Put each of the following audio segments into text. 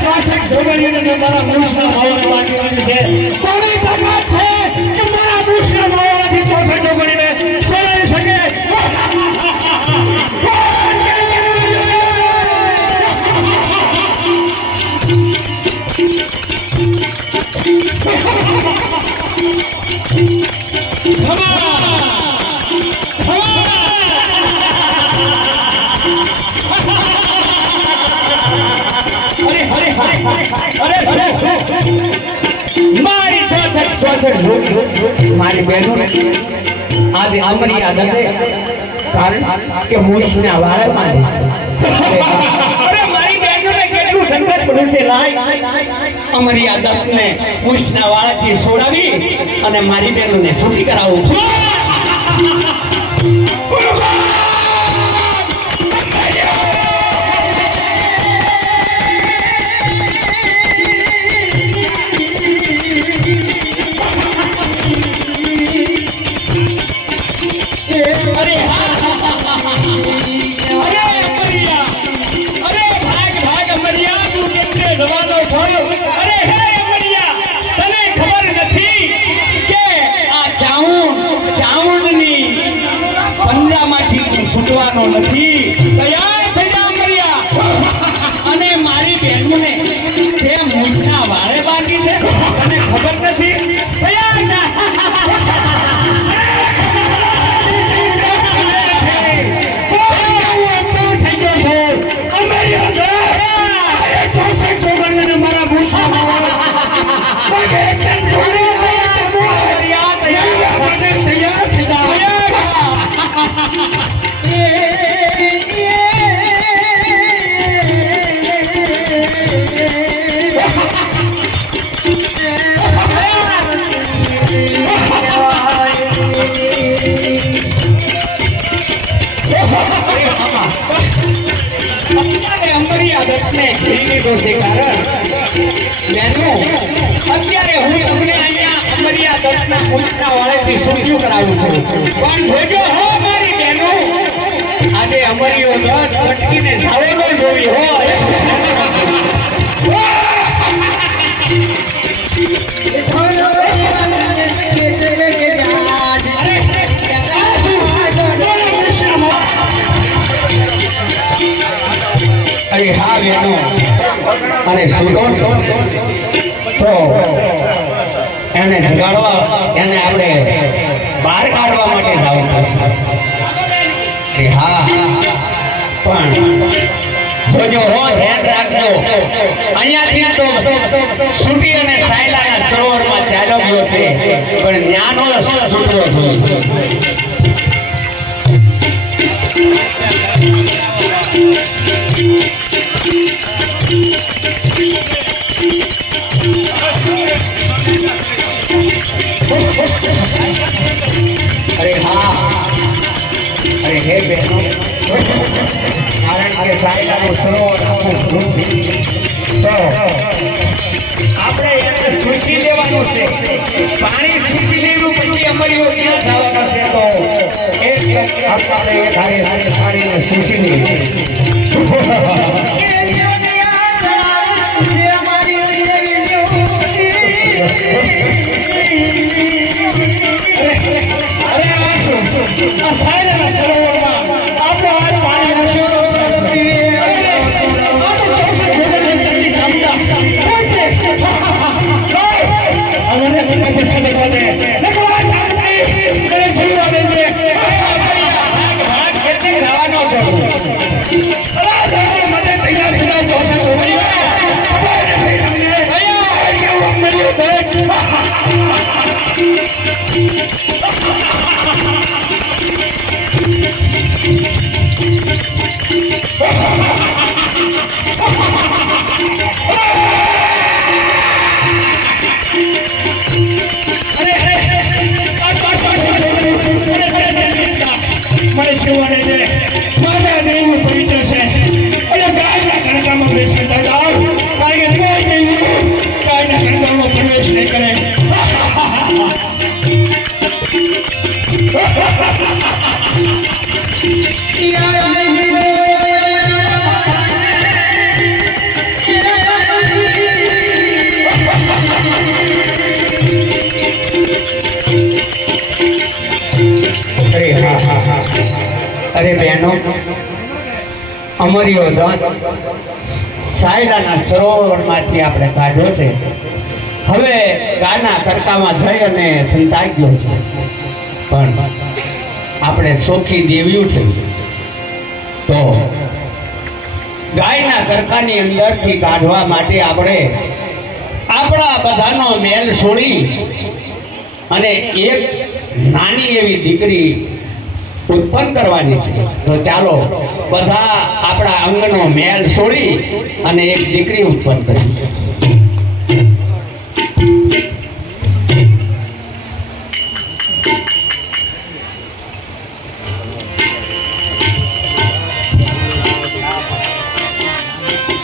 Classic જોગણીને મારા મુશના ભાવને વાંચવાની છે કોની તાકાત છે કે મારા મુશના ભાવથી ક્લાસિક જોગણીને સરાઈ શકે મારી બહેનો આજે અમારી આદત કારણ કે મૂછના વાળામાં અરે મારી બહેનોને કેટલું સંકટ પડ્યું છે લાય અમારી આદતને મૂછના વાળાથી છોડાવી અને મારી બહેનોને છૂટી કરાવું છૂટવાનો નથી તૈયાર થઈ જા મરિયા અને મારી બહેનોને તે મૂછના વાળે બાકી છે તને ખબર નથી તૈયાર જા અત્યારે હું તમને અહીંયા અમરિયા દત્તના મૂછના વાળેથી છૂટ્યું કરાવું છું પણ જોજો હો મારી બહેનો આજે અમરિયો દત્ત છટકીને ઝાવેલો જોવી હોય અરે હા બહેનો અને સુગમ તો એને જગાડવા એને આપણે બહાર કાઢવા માટે જવું પડશે કે હા પણ જોજો હો ધ્યાન રાખજો અહીંયાથી તો સુટી અને સાયલાના સરોવરમાં ચાલ્યો ગયો છે પણ ન્યાનો છૂટવો જોઈએ अरे हाँ अरे हे बहनों कारण अरे सायलाનો સરોવર તો આપણે એને સૂચી દેવાનું છે પાણી સૂચી લેવું પછી અમારી ક્યાં જવાનું છે તો એક આપણે ધારે પાણીને સૂચી લેવું અરે બહેનો, અમરીઓ દંત સાયલાના સરોવરમાંથી આપણે કાઢ્યો છે. હવે ગાના તડકામાં જઈ અને સંતાઈ ગયો છે. પણ આપણે ચોખ્ખી દેવ્યું છે. તો ગાયના તડકાની અંદરથી કાઢવા માટે આપણે આપણા બધાનો મેલ છોડી અને એક નાની એવી દીકરી ઉત્પન્ન કરવાની છે. તો ચાલો બધા આપણા અંગનો મેલ છોડી અને એક દીકરી ઉત્પન્ન કરી.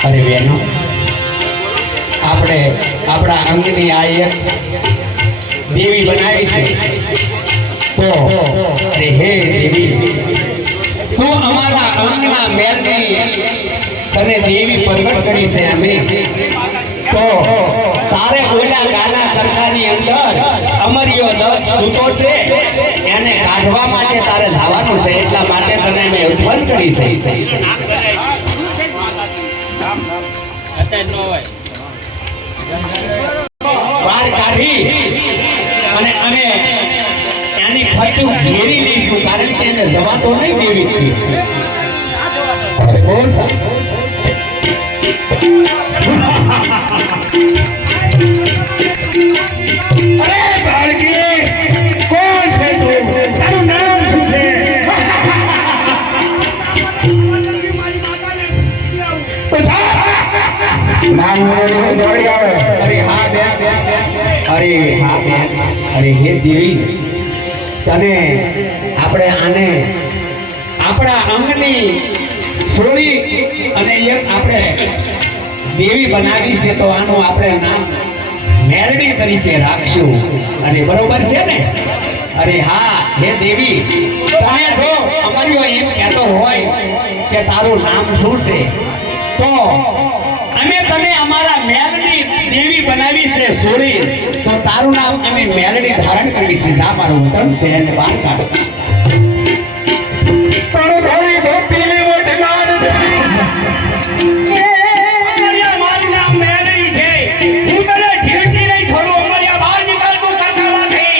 અરે બહેનો, આપણે આપણા અંગની આ એક દેવી બનાવી છે. તો અરે હે દેવી, તું અમારા અંગના મેલની તને દેવી પ્રગટ કરી છે. અમે તો તારે ઓલા ગાના તડકાની અંદર અમરીયો દત્ત સૂતો છે, એને કાઢવા માટે તારે જવાનું છે. એટલા માટે તને મેં ઉત્પન્ન કરી છે. બહાર કાઢી અને અમે એની ખતું ઘેરી લઈશું, કારણ કે એને જવા તો નહીં દેવી હતી. અરે બાળકી, કોણ છે તું? તારું નામ શું છે? અરે હે દેવી, તને આપણે આને આપણા અંગની છોડી અને એક આપણે દેવી બનાવી છે. તો આનું આપણે નામ મેરડી તરીકે રાખશું. અને બરોબર છે ને? અરે હા હે દેવી, તમે જો અમારીઓ એમ કહેતો હોય કે તારું નામ શું છે, તો અમે તને અમારા મેલડી દેવી બનાવી છે સોરી. તો તારું નામ અમે મેલડી ધારણ કરી છે. ના મારું વતન છે અને બહાર કાઢો. તારો ભાઈ ગોપીની વડનાર અમારિયા, મારું નામ મેલડી છે. હું તને જીવતી નહીં છોડું. અમારિયા, બહાર નીકળ તું કાકામાંથી.